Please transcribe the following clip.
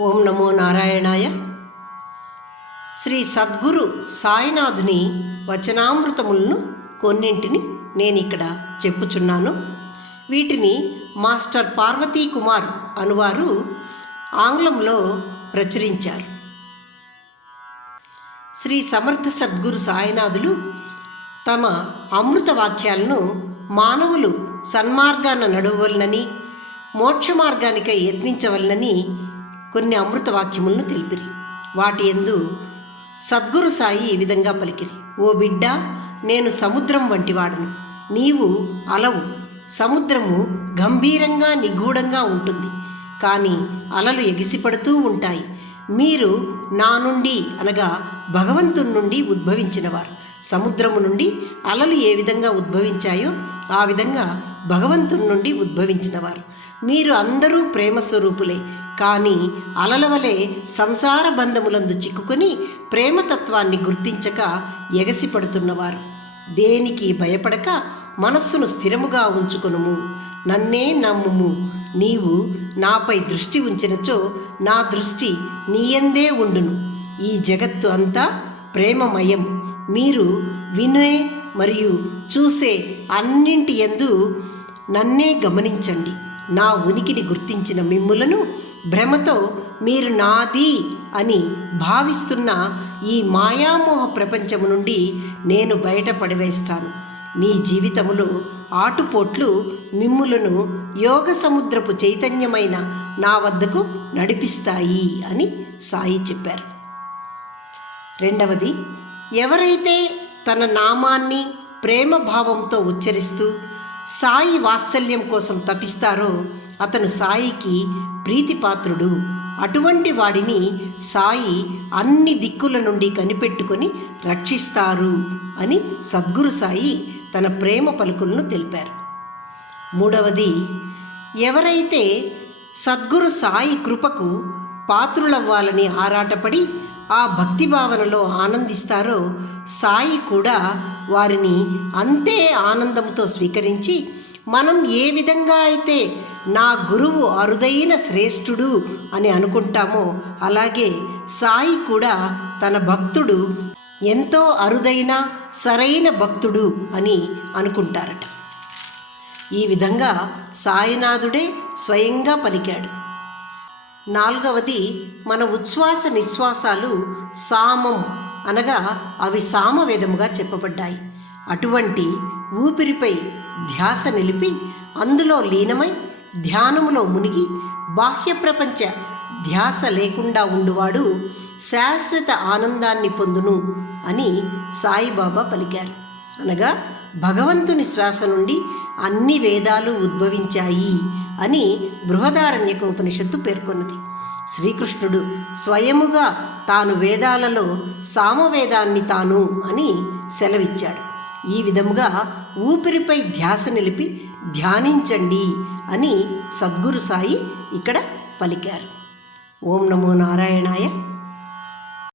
ఓం నమో నారాయణాయ. శ్రీ సద్గురు సాయినాథుని వచనామృతములను కొన్నింటిని నేను ఇక్కడ చెప్పుచున్నాను. వీటిని మాస్టర్ పార్వతీ కుమార్ అనువారు ఆంగ్లంలో ప్రచురించారు. శ్రీ సమర్థ సద్గురు సాయినాథులు తమ అమృత వాక్యాలను మానవులు సన్మార్గాన నడవలనని, మోక్ష మార్గానికై యత్నించవలనని కొన్ని అమృత వాక్యములను తెలిపిరి. వాటి యందు సద్గురు సాయి ఈ విధంగా పలికిరి: ఓ బిడ్డ, నేను సముద్రం వంటివాడను, నీవు అలవు. సముద్రము గంభీరంగా నిగూఢంగా ఉంటుంది, కానీ అలలు ఎగిసిపడుతూ ఉంటాయి. మీరు నా నుండి అనగా భగవంతుని నుండి ఉద్భవించినవారు. సముద్రము నుండి అలలు ఏ విధంగా ఉద్భవించాయో ఆ విధంగా భగవంతుని నుండి ఉద్భవించినవారు. మీరు అందరూ ప్రేమ స్వరూపులే, కానీ అలల వలె సంసార బంధములందు చిక్కుకొని ప్రేమతత్వాన్ని గుర్తించక ఎగసిపడుతున్నవారు. దేనికి భయపడక మనస్సును స్థిరముగా ఉంచుకొనుము. నన్నే నమ్ముము. నీవు నాపై దృష్టి ఉంచినచో నా దృష్టి నీయందే ఉండును. ఈ జగత్తు అంతా ప్రేమమయం. మీరు వినే మరియు చూసే అన్నింటి యందు నన్నే గమనించండి. నా ఉనికిని గుర్తించిన మిమ్ములను భ్రమతో మీరు నాది అని భావిస్తున్న ఈ మాయామోహ ప్రపంచము నుండి నేను బయటపడివేస్తాను. మీ జీవితములో ఆటుపోట్లు మిమ్ములను యోగ సముద్రపు చైతన్యమైన నా వద్దకు నడిపిస్తాయి అని సాయి చెప్పారు. రెండవది, ఎవరైతే తన నామాన్ని ప్రేమ భావంతో ఉచ్చరిస్తూ సాయి వాత్సల్యం కోసం తపిస్తారో అతను సాయికి ప్రీతిపాత్రుడు. అటువంటి వాడిని సాయి అన్ని దిక్కుల నుండి కనిపెట్టుకొని రక్షిస్తారు అని సద్గురు సాయి తన ప్రేమ పలుకులను తెలిపారు. మూడవది, ఎవరైతే సద్గురు సాయి కృపకు పాత్రులవ్వాలని ఆరాటపడి ఆ భక్తి భావనలో ఆనందిస్తారో సాయి కూడా వారిని అంతే ఆనందంతో స్వీకరించి, మనం ఏ విధంగా అయితే నా గురువు అరుదైన శ్రేష్ఠుడు అని అనుకుంటామో అలాగే సాయి కూడా తన భక్తుడు ఎంతో అరుదైన సరైన భక్తుడు అని అనుకుంటారట. ఈ విధంగా సాయినాథుడే స్వయంగా పలికాడు. నాలుగవది, మన ఉచ్ఛ్వాస నిశ్వాసాలు సామం అనగా అవి సామవేదముగా చెప్పబడ్డాయి. అటువంటి ఊపిరిపై ధ్యాస నిలిపి అందులో లీనమై ధ్యానములో మునిగి బాహ్య ప్రపంచ ధ్యాస లేకుండా ఉండువాడు శాశ్వత ఆనందాన్ని పొందును అని సాయిబాబా పలికారు. అనగా భగవంతుని శ్వాస నుండి అన్ని వేదాలు ఉద్భవించాయి అని బృహదారణ్యక ఉపనిషత్తు పేర్కొన్నది. శ్రీకృష్ణుడు స్వయముగా తాను వేదాలలో సామవేదాన్ని తాను అని సెలవిచ్చాడు. ఈ విధముగా ఊపిరిపై ధ్యాస నిలిపి ధ్యానించండి అని సద్గురు సాయి ఇక్కడ పలికారు. ఓం నమో నారాయణాయ.